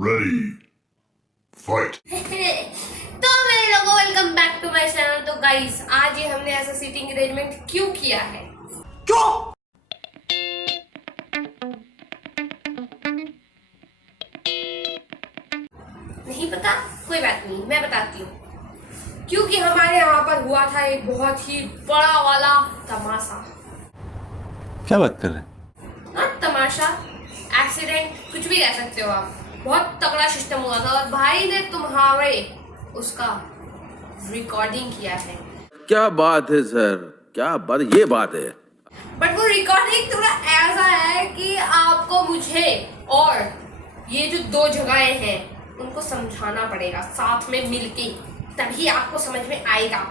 Ready. Fight. तो मेरे लोगों welcome back to my channel. तो गाइस आज ये हमने ऐसा सीटिंग अरेंजमेंट क्यों किया है? क्यों? नहीं पता? कोई बात नहीं, मैं बताती हूँ। क्योंकि हमारे यहाँ पर हुआ था एक बहुत ही बड़ा वाला तमाशा। क्या बात कर रहे हैं? नॉट तमाशा, एक्सीडेंट, कुछ भी कह सकते हो आप। बहुत तगड़ा सिस्टम हुआ था और भाई ने तुम्हारे उसका रिकॉर्डिंग किया है। क्या बात है सर, क्या बात, ये बात है। बट वो रिकॉर्डिंग थोड़ा ऐसा है कि आपको मुझे और ये जो दो जगहें हैं उनको समझाना पड़ेगा साथ में मिलके, तभी आपको समझ में आएगा।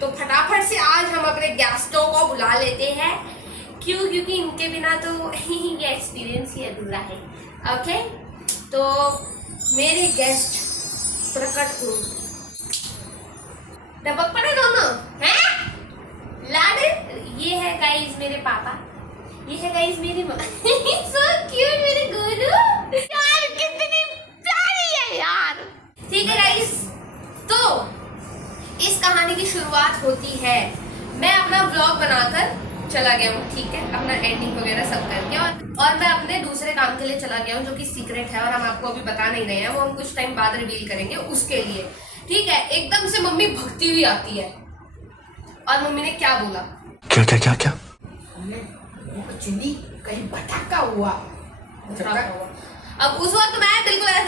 तो फटाफट से आज हम अपने गेस्टों को बुला लेते हैं। क्यों? क्योंकि इनके बिना तो ये एक्सपीरियंस ही अधूरा है। ओके, तो मेरे गेस्ट प्रकट हो। टपक पड़े दोनों हैं? लाडे, ये है गाइस मेरे पापा, ये है गाइस मेरी माँ। सो क्यूट मेरे गोलू, यार कितनी प्यारी है यार। ठीक है गाइस, तो इस कहानी की शुरुआत होती है, मैं अपना व्लॉग बनाकर चला गया हूँ, ठीक है, अपना एडिटिंग वगैरह सब करके, और मैं अपने दूसरे काम के लिए चला गया हूँ जो कि सीक्रेट है और हम आपको अभी बता नहीं रहे हैं, वो हम कुछ टाइम बाद रिवील करेंगे उसके लिए, ठीक है। एकदम से मम्मी भगती हुई आती है और मम्मी ने क्या बोला? क्या क्या क्या क्या? चुनी कहीं भटका हुआ। अब उस वक्त मैं बिल्कुल ऐसा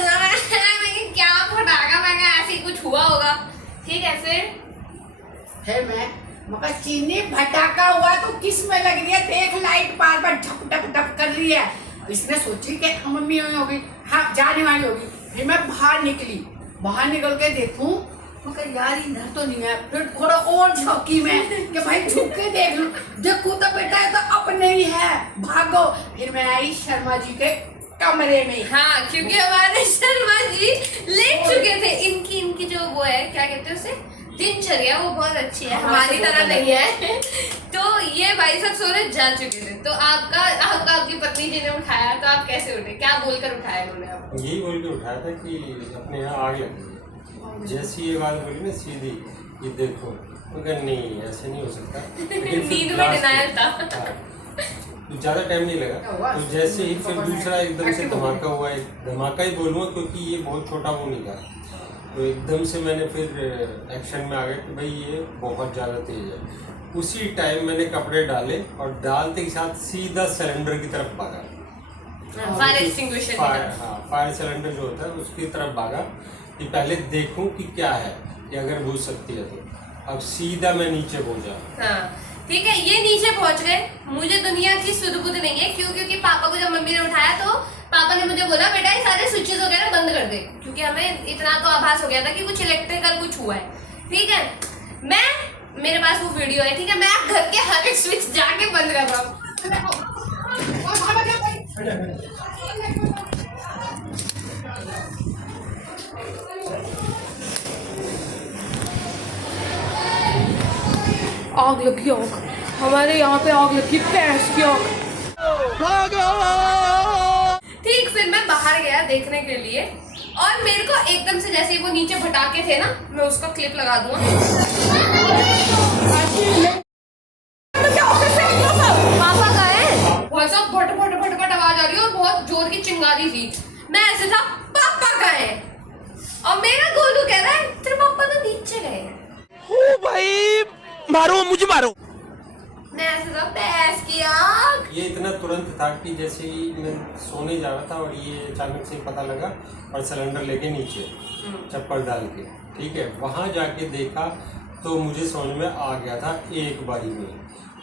मैं क्या फटाका, मैं ऐसे ही कुछ हुआ होगा, ठीक है। फिर मैं मगर चीनी भटका हुआ तो किस में लग रही है? देख लाइट बार बार ढप ढप ढप कर रही है। इसने सोची कि मम्मी होगी, हाँ जाने वाली होगी। फिर मैं बाहर निकली, बाहर निकल के देखूं मगर यार इधर तो नहीं है। फिर थोड़ा और झोंकी में कि भाई झुक के देख लूं, देखूं तो बेटा ये तो अपने ही है, भागो। फिर मैं आई शर्मा जी के कमरे में। हाँ, क्योंकि हमारे शर्मा जी लेट चुके थे। इनकी जो वो है, क्या कहते हैं उसे, दिनचर्या, वो बहुत अच्छी है, हमारी तरह नहीं है। तो ये भाई सब सोने जा चुके थे, तो आपका आपकी पत्नी जी ने उठाया, तो आप कैसे उठे? क्या बोलकर उठाया उन्होंने आपको? यही बोल के उठाया था कि अपने यहाँ आग लगी। जैसी ये बात बोली ना सीधी, ये देखो, मगर नहीं ऐसे नहीं हो सकता। नींद में डिनायल था। तो ज़्यादा टाइम नहीं लगा, तो जैसे ही फिर दूसरा एकदम से धमाका हुआ, एक धमाका ही बोलूँगा क्योंकि ये बहुत छोटा वो नहीं था। तो एकदम से मैंने फिर एक्शन में आ गया कि भाई ये बहुत ज़्यादा तेज है। उसी टाइम मैंने कपड़े डाले और डालते के साथ सीधा सिलेंडर की तरफ भागा। फायर एक्सटिंग्विशर, फायर सिलेंडर जो होता है उसकी तरफ भागा कि पहले देखूं कि क्या है, कि अगर बुझ सकती है तो। अब सीधा मैं नीचे पहुंचा। हाँ ठीक है, ये नीचे पहुंच गए। मुझे दुनिया की सुध-बुध नहीं है, क्यों? क्योंकि पापा को जब मम्मी ने उठाया तो पापा ने मुझे बोला बेटा ये सारे स्विचेस वगैरह बंद कर दे, क्योंकि हमें इतना तो आभास हो गया था कि कुछ इलेक्ट्रिकल कुछ हुआ है, ठीक है। मेरे पास वो वीडियो है, ठीक है, मैं घर के हर एक स्विच जाके बंद कर रहा हूँ। आग लगी, आग हमारे यहाँ पे आग लगी, भैंस की आग। ठीक, फिर मैं बाहर गया देखने के लिए और मेरे को एकदम से जैसे वो नीचे भटाके थे ना, मैं उसका क्लिप लगा दूंगा। पापा गए, बहुत सब भट भट भट भट आवाज आ रही है और बहुत जोर की चिंगारी थी। मैं ऐसे था, पापा गए, और मेरा गोलू कह रहा है तेरे पापा तो नीचे गए। ओ भाई मारो, मुझे मारो। मैं ऐसे था, भैंस की आग। ये इतना तुरंत था कि जैसे ही मैं सोने जा रहा था और ये अचानक से पता लगा और सिलेंडर लेके नीचे चप्पल डाल के, ठीक है, वहाँ जाके देखा तो मुझे समझ में आ गया था एक बारी में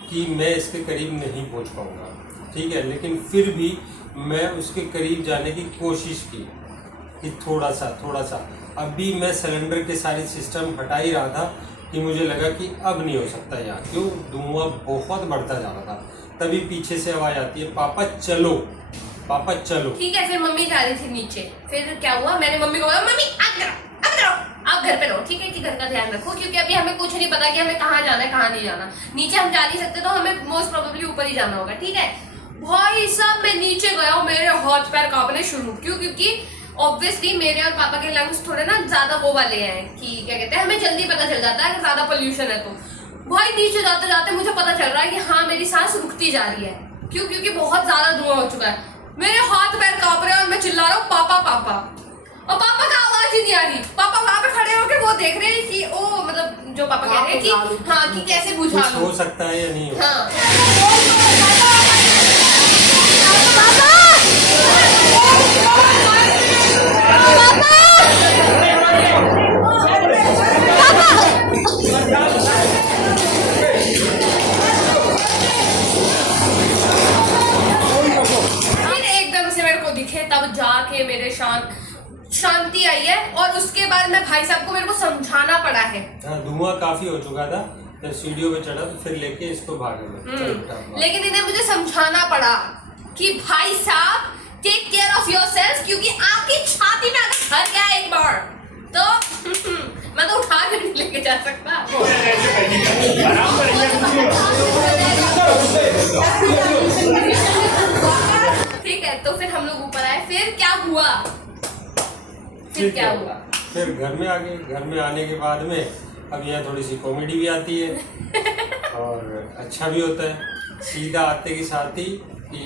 कि मैं इसके करीब नहीं पहुँच पाऊँगा, ठीक है। लेकिन फिर भी मैं उसके करीब जाने की कोशिश की कि थोड़ा सा अभी मैं सिलेंडर के सारे सिस्टम हटा ही रहा था कि मुझे लगा कि अब नहीं हो सकता यार, क्यों धुआं बहुत बढ़ता जा रहा था। तभी पीछे से आवाज आती है, पापा चलो, पापा चलो। ठीक है, फिर मम्मी जा रही थी नीचे। फिर क्या हुआ, मैंने मम्मी को बोला मम्मी आप घर पे रहो, ठीक है, कि घर का ध्यान रखो, क्योंकि अभी हमें कुछ नहीं पता कि हमें कहाँ जाना है कहाँ नहीं जाना। नीचे हम जा नहीं सकते, तो हमें मोस्ट प्रोबेबली ऊपर ही जाना होगा, ठीक है। भाई साहब मैं नीचे गया हूँ, मेरे हाथ पैर कांपने शुरू, क्यों? क्योंकि ऑब्वियसली मेरे और पापा के लंग्स थोड़े ना ज्यादा वो वाले हैं कि क्या कहते हैं, हमें जल्दी पता चल जाता है कि ज्यादा पोल्यूशन है। तो भाई नीचे जाते जाते मुझे पता चल रहा है कि हाँ मेरी सांस रुकती जा रही है। क्यों? क्योंकि बहुत ज्यादा धुआं हो चुका है, मेरे हाथ पैर कांप रहे हैं और मैं चिल्ला रहा हूँ पापा पापा, और पापा का आवाज ही नहीं आ रही। पापा वहां पे खड़े होकर वो देख रहे हैं कि ओ मतलब जो पापा कह रहे हैं कि हाँ कि कैसे बुझा कुछ हो सकता है या नहीं हो। हाँ फिर एकदम से मेरे को दिखे, तब जाके मेरे शांति आई है। और उसके बाद मैं भाई साहब को मेरे को समझाना पड़ा है। हाँ, धुआं काफी हो चुका था, जब सीढ़ियों पे चढ़ा तो फिर लेके इसको भागे। लेकिन इन्हें मुझे समझाना पड़ा कि भाई साहब टेक केयर ऑफ योरसेल्फ, क्योंकि आपकी छाती में अगर भर गया एक बार तो मैं तो उठा कर नहीं लेके जा सकता। ठीक है, तो फिर हम लोग ऊपर आए। फिर क्या हुआ? फिर घर में आ गए। घर में आने के बाद में अब यहाँ थोड़ी सी कॉमेडी भी आती है और अच्छा भी होता है। सीधा आते के साथ ही कि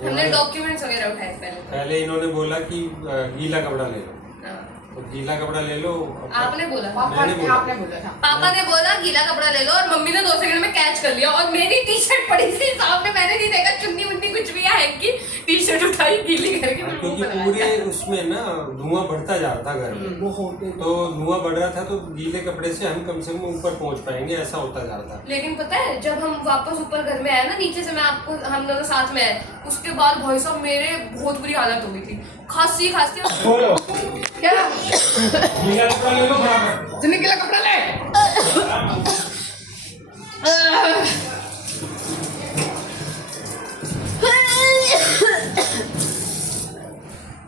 हमने डॉक्यूमेंट्स वगैरह उठाए पहले इन्होंने बोला कि गीला कपड़ा ले लो। तो गीला कपड़ा ले लो। आपने बोला? आपने बोला था। पापा ने बोला गीला कपड़ा ले लो और मम्मी ने 2 सेकंड में कैच कर लिया और मेरी टी शर्ट पड़ी थी सामने, मैंने नहीं देखा चुन्नी मुन्नी कुछ भी है कि टी शर्ट उठाई गीली करके। क्योंकि पूरे उसमें ना धुआं बढ़ता जा रहा था घर में, तो धुआं बढ़ रहा था तो गीले कपड़े से हम कम से कम ऊपर पहुंच पाएंगे, ऐसा होता जा रहा था। लेकिन पता है जब हम वापस ऊपर घर में आए ना, नीचे से मैं आपको हम दोनों साथ में आए, उसके बाद भाई साहब मेरे बहुत बुरी हालत हो गई थी, खांसी क्या जिन्हें गीला कपड़ा ले।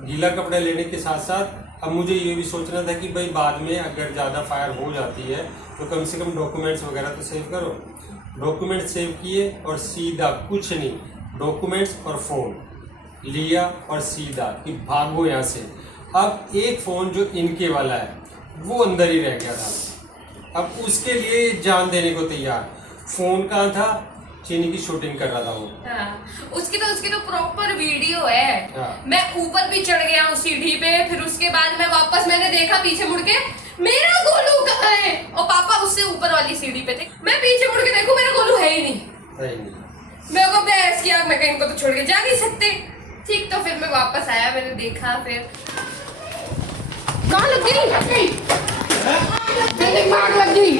गीला कपड़ा लेने के साथ साथ अब मुझे ये भी सोचना था कि भाई बाद में अगर ज़्यादा फायर हो जाती है तो कम से कम डॉक्यूमेंट्स वगैरह तो सेव करो। डॉक्यूमेंट्स सेव किए और सीधा कुछ नहीं, डॉक्यूमेंट्स और फ़ोन लिया और सीधा कि भागो यहाँ से। अब एक फ़ोन जो इनके वाला है वो अंदर ही रह गया था, अब उसके लिए जान देने को तैयार। फ़ोन कहाँ था? चीनी की शूटिंग कर रहा था वो। हाँ, उसकी तो प्रॉपर वीडियो है। हाँ। मैं ऊपर भी चढ़ गया हूँ सीढ़ी पे, फिर उसके बाद मैं वापस मैंने देखा पीछे मुड़ के मेरा गोलू कहाँ है, और पापा उससे ऊपर वाली सीढ़ी पे थे। मैं पीछे मुड़ के देखूं मेरा गोलू है ही नहीं। मेरे को बहस किया, मैं कहीं को तो छोड़ के जा नहीं सकते। ठीक, तो फिर मैं वापस आया, मैंने देखा, फिर कहाँ लग गई? आग लग गई।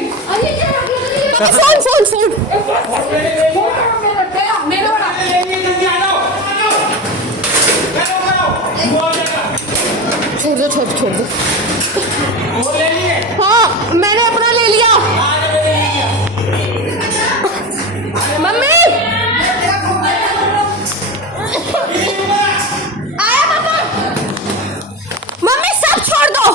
फोन मेरा वाला छोड़ दो। हाँ, मैंने अपना ले लिया। मम्मी आया पापा, मम्मी सब छोड़ दो।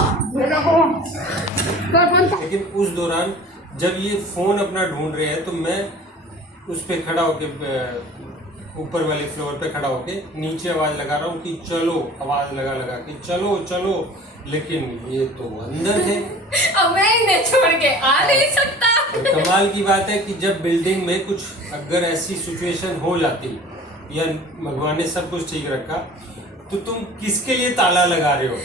लेकिन उस दौरान जब ये फ़ोन अपना ढूंढ रहे हैं तो मैं उस पे खड़ा होके ऊपर वाले फ्लोर पे खड़ा होके नीचे आवाज़ लगा रहा हूँ कि चलो, आवाज़ लगा कि चलो चलो, लेकिन ये तो अंदर है। अब मैं इन्हें छोड़ के आ नहीं सकता। कमाल की बात है कि जब बिल्डिंग में कुछ अगर ऐसी सिचुएशन हो जाती या भगवान ने सब कुछ ठीक रखा तो तुम किसके लिए ताला लगा रहे हो?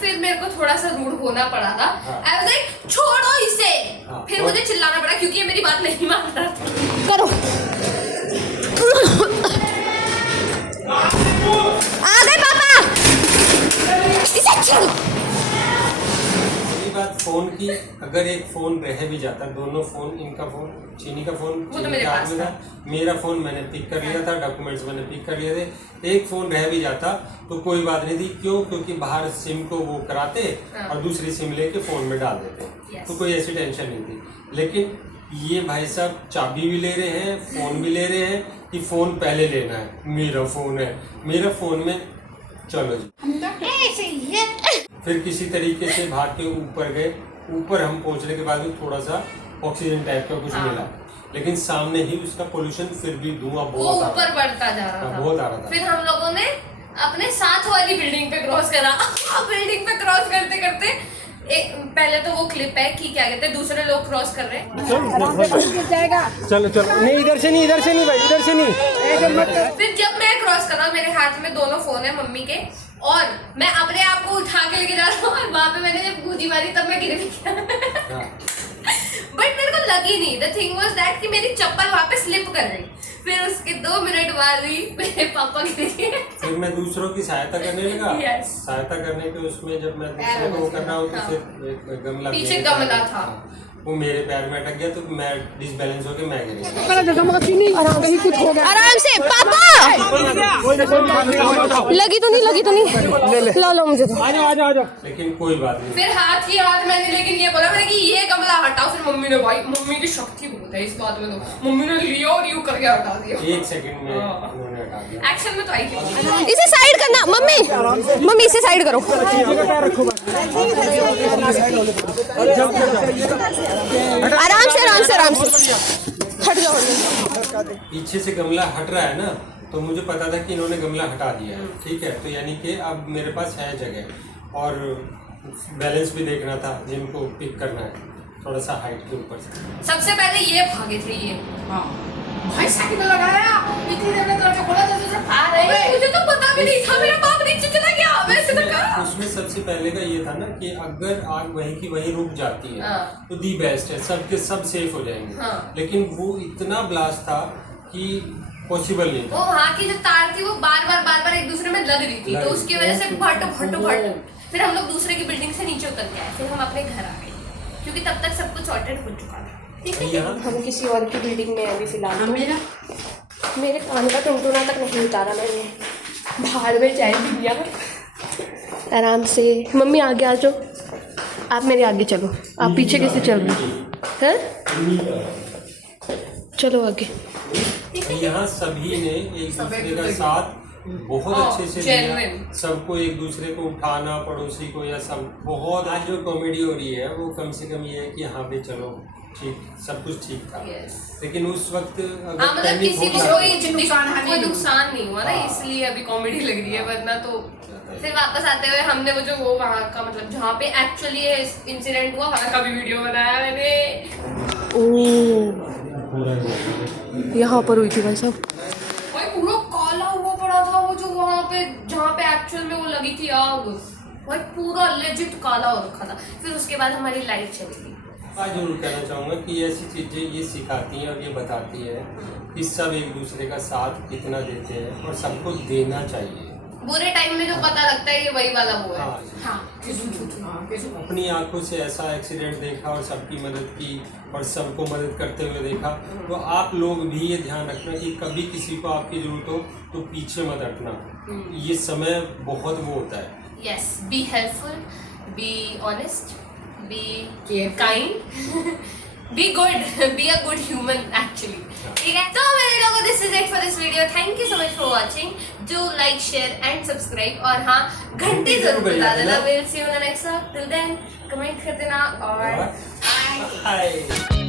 फिर मेरे को थोड़ा सा रूड होना पड़ा था। हाँ। I was like, छोड़ो इसे। हाँ। फिर मुझे चिल्लाना पड़ा क्योंकि ये मेरी बात नहीं मान रहा। करो आ गए पापा, इसे छोड़ो। यही बात फोन की, अगर एक फोन रह भी जाता, दोनों फोन, इनका फोन, चीनी का फोन वो तो चीनी मेरे के हाथ पास में था, मेरा फोन मैंने पिक कर लिया था, डॉक्यूमेंट्स मैंने पिक कर लिए थे। एक फोन रह भी जाता तो कोई बात नहीं थी। क्यों? क्योंकि बाहर सिम को वो कराते और दूसरी सिम लेके फोन में डाल देते, तो कोई ऐसी टेंशन नहीं थी। लेकिन ये भाई साहब चाबी भी ले रहे हैं, फोन भी ले रहे हैं कि फोन पहले लेना है, मेरा फोन है, मेरा फोन में, चलो जी। फिर किसी तरीके से भाग के ऊपर गए। ऊपर हम पहुंचने के बाद भी थोड़ा सा ऑक्सीजन टाइप का कुछ मिला, लेकिन सामने ही उसका पोल्यूशन फिर भी धुआं वो बहुत ऊपर बढ़ता जा रहा था। बहुत आ रहा था। फिर हम लोगों ने अपने साथ वाली बिल्डिंग पे क्रॉस करा। बिल्डिंग पे क्रॉस करते करते पहले तो वो क्लिप है कि क्या कहते हैं दूसरे लोग क्रॉस कर रहे हैं। चलो चलो, नहीं इधर से नहीं भाई, इधर से नहीं। फिर जब मैं क्रॉस कर रहा हूँ, मेरे हाथ में दोनों फोन है मम्मी के, और मैं अपने आप को उठा के लेके जा रहा हूँ, और वहां पे मैंने जब गूंजी मारी तब मैं गिर गया। बट मेरे को लगी नहीं। द थिंग वाज दैट कि मेरी चप्पल वहां पे स्लिप कर गई। फिर उसके 2 मिनट बाद ही मेरे पापा गिर गए। फिर मैं दूसरों की सहायता करने लगा। Yes. सहायता करने के उसमें जब मैं दूसरे को कर रहा हूँ तो फिर एक गमला पीछे मेरे गमला पैर- था। हाँ, वो मेरे पैर में अटक गया तो मैं डिसबैलेंस होके मैं गिर गया। आराम से पापा। लगी तो नहीं ला लो मुझे तो। लेकिन कोई बात नहीं। फिर हाथ की हाथ मैंने लेकिन ये बोला मैंने कि ये गमला हटाओ। फिर मम्मी ने, भाई मम्मी की शक्ति बहुत है इस बात में, तो मम्मी ने लिया और यूं करके हटा दिया। 1 सेकंड में उन्होंने हटा दिया। एक्शन में तो आई थी। इसे साइड करना मम्मी इसे साइड करो। आराम से हट जाओ। पीछे से गमला हट रहा है ना, तो मुझे पता था कि इन्होंने गमला हटा दिया है। ठीक है, तो यानी कि अब मेरे पास है जगह, और बैलेंस भी देखना था जिनको पिक करना है थोड़ा सा हाइट के ऊपर से। सबसे पहले ये भागे थे ये। भाई साइकिल लगाया इतनी देर में दरवाजा खोला तो दूसरा भाग गए। मुझे तो पता भी नहीं था, मेरा बाप नीचे चला गया। वैसे तो कहा उसमें सबसे पहले का ये था ना कि अगर आग वहीं की वहीं रुक जाती है हाँ। तो दी बेस्ट है, सबके सब सेफ हो जाएंगे। हाँ। लेकिन वो इतना ब्लास्ट था कि पॉसिबल नहीं था। वो वहाँ की जो तार थी वो बार बार एक दूसरे में लग रही थी, तो उसकी वजह से भट। फिर हम लोग दूसरे की बिल्डिंग से नीचे उतर के आए। फिर हम अपने घर आ गए क्योंकि तब तक सब कुछ सॉर्टेड हो चुका था। यहाँ हम किसी और की बिल्डिंग में अभी फिलहाल तो मेरा मेरे कान का टुनटुना तक नहीं उतारा मैंने। बाहर में जाए दुनिया। आराम से मम्मी आगे आ जाओ। आप मेरे आगे चलो, आप पीछे कैसे चल रहे हैं? चलो आगे। यहाँ सभी ने एक दूसरे का साथ बहुत अच्छे से लिया। सबको एक दूसरे को उठाना, पड़ोसी को, या सब बहुत। आज जो कॉमेडी हो रही है वो कम से कम ये है कि यहाँ पे चलो ठीक, सब कुछ ठीक था। लेकिन उस वक्त अगर मतलब किसी को कोई नुकसान नहीं हुआ ना, हाँ। इसलिए अभी कॉमेडी लग रही है, वरना तो फिर वापस आते हुए हमने वो वहाँ का मतलब जहाँ पे एक्चुअली इंसिडेंट हुआ वहाँ का भी वीडियो बनाया मैंने। यहाँ पर हुई थी भाई साहब। भाई पूरा काला हुआ पड़ा था वो जो वहाँ पे जहाँ पे एक्चुअल में वो लगी थी आग। भाई पूरा लेजिट काला हो रखा था। फिर उसके बाद हमारी लाइट चली गई। आज जरूर कहना चाहूँगा कि ऐसी चीज़ें ये सिखाती हैं और ये बताती है कि सब एक दूसरे का साथ कितना देते हैं और सबको देना चाहिए। बुरे टाइम में जो पता लगता है ये वही वाला वो है। हाँ। अपनी आंखों से ऐसा एक्सीडेंट देखा और सबकी मदद की और सबको मदद करते हुए देखा, तो आप लोग भी ये ध्यान रखना कि कभी किसी को आपकी जरूरत हो तो पीछे मत हटना। ये समय बहुत वो होता है। Yes, be helpful, be honest, be kind, be good, be a good human actually. ठीक है, तो मेरे लोगों this is it for this video. Thank you so much for watching. Do like, share and subscribe. और हाँ, घंटी जरूर बजा देना. We'll see you in the next vlog. Till then, comment कर देना और bye. Bye.